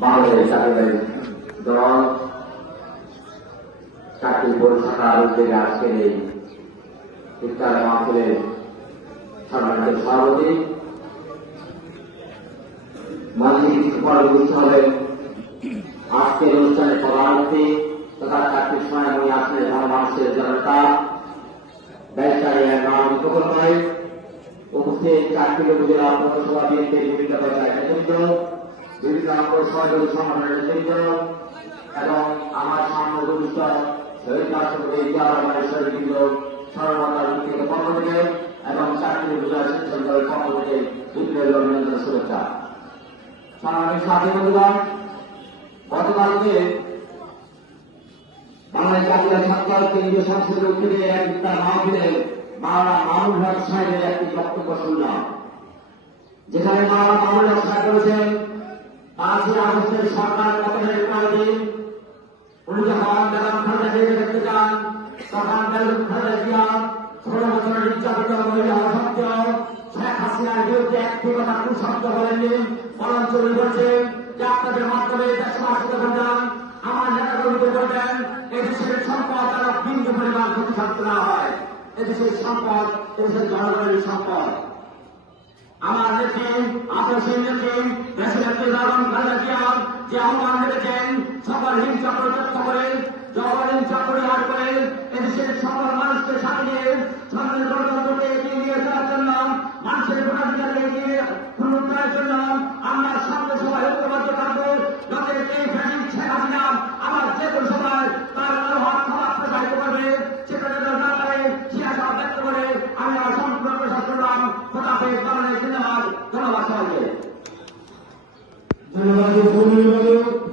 বাংলাদেশ চাকরির দল চাকরি পরিষেবার উদ্যোগে আজকের এই ইফতার মাহফিলের সম্মানিত সভাপতি মাননীয় সুপারভিষ্ট হলেন আজকের অনুষ্ঠানে সভাপতি তথা চাকরির সময় আমি আসলে মানুষের জনতা ব্যবসায়ীর নাম করে উপস্থিত চাকরি উপজেলা পৌরসভা বিএনপির বিভিন্ন পর্যায়ের নেতৃত্ব বিভিন্ন সহযোগী সংগঠনের নেতৃত্ব এবং আমার সামনে উপস্থিত শহীদ রাষ্ট্রপতি বিভিন্ন সর্বদার ব্যক্তিগত পক্ষ থেকে এবং চাকরি উপজেলা শিক্ষক দলের পক্ষ থেকে বিপ্লবী অভিনন্দন শুভেচ্ছা। সাংবাদিক সাথী বন্ধুগণ, গতকালকে বাংলাদেশ জাতীয় ছাত্র কেন্দ্রীয় সংসদের উদ্যোগে এক ইফতার মাহফিলে মাওলানা মামুনুল হক সাহেবের একটি বক্তব্য শুনলাম, যেখানে মাওলানা মামুনুল হক সাহেব বলেছেন 5ই আগস্টের সরকার পতনের পরদিন উনি যখন বেগম খালেদা জিয়াকে দেখতে চান তখন বেগম খালেদা জিয়া 16 বছরের নির্যাতিত মহিলা হওয়া সত্ত্বেও শেখ হাসিনার বিরুদ্ধে একটি কথা কুশব্দ বলেননি, বরঞ্চ উনি বলছেন যে আপনাদের মাধ্যমে দেশবাসীকে বলবেন আমার নেতাকর্মীকে বলবেন এদেশের সম্পদ তারা বিন্দু পরিমাণ ক্ষতিগ্রস্ত না হয়, এদেশের সম্পদ এদেশের জনগণের সম্পদ। আমার নেত্রী আপসের নেত্রী দেশনেত্রী বেগম খালেদা জিয়া যে আহ্বান রেখেছেন সকল হিংসা পরিত্যক্ত করে জগৎ হিংসা পরিহার করে এদেশের সকল মানুষকে সাথে নিয়ে সামনের গণতন্ত্রকে এগিয়ে নিয়ে যাওয়ার জন্য মানুষের ভোটাধিকারকে এগিয়ে পুনরুদ্ধারের জন্য আমরা সামনে সবাই ঐক্যবদ্ধ থাকবো, যাতে এই ফ্যাসিস্ট শেখ হাসিনা আমার যে কোনো সময় তার হাত খাবার প্রসারিত করবে সেটা যেন না পারে সে আশা ব্যক্ত করে আমি আমার সম্পূর্ণ প্রশাস করলাম। খোদাফেজ। ধন্যবাদ সবাইকে। ধন্যবাদ।